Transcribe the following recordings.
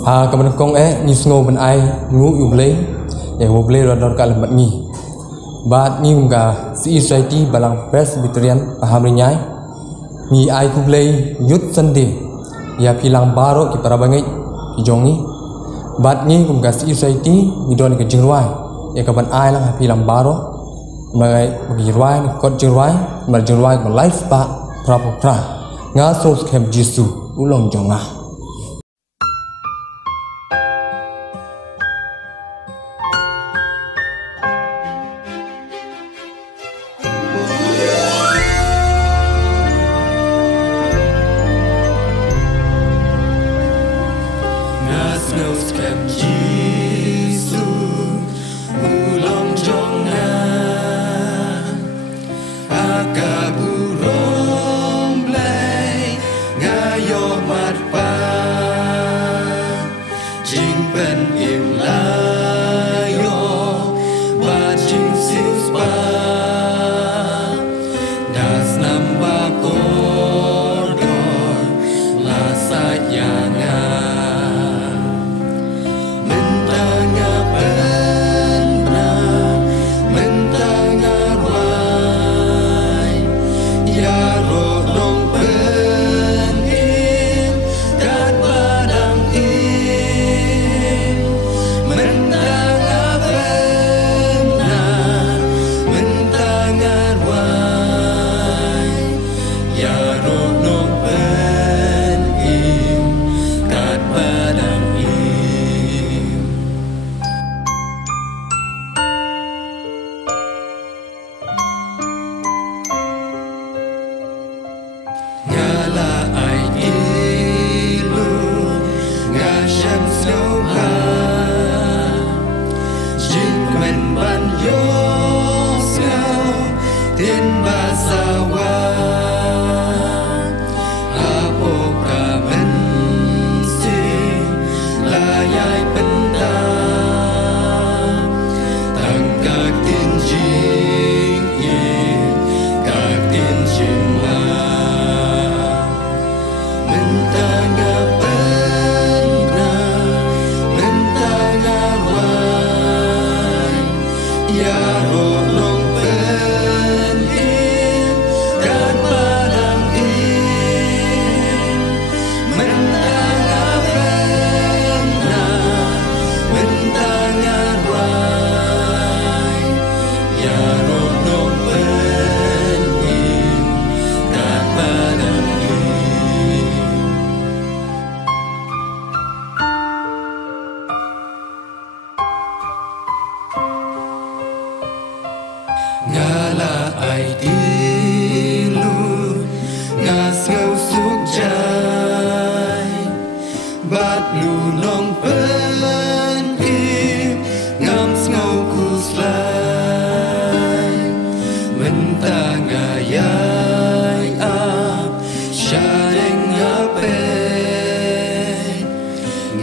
Kemudian kong ni snow ben ai ngu yu blay ya ngu blay rodor ka lembat ni bat ni nga si society balang Presbyterian paham rinyai ni ai ku blay yut sende ya pilang baro ki para bangai ki jongi bat ni nga si society ni don ke jingruai ya ka ban ai lang pilang baro mai bagi ruai kot jingruai mal jingruai ko life pa pra nga so skem jisu ulong jonga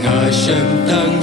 Ngài xem tăng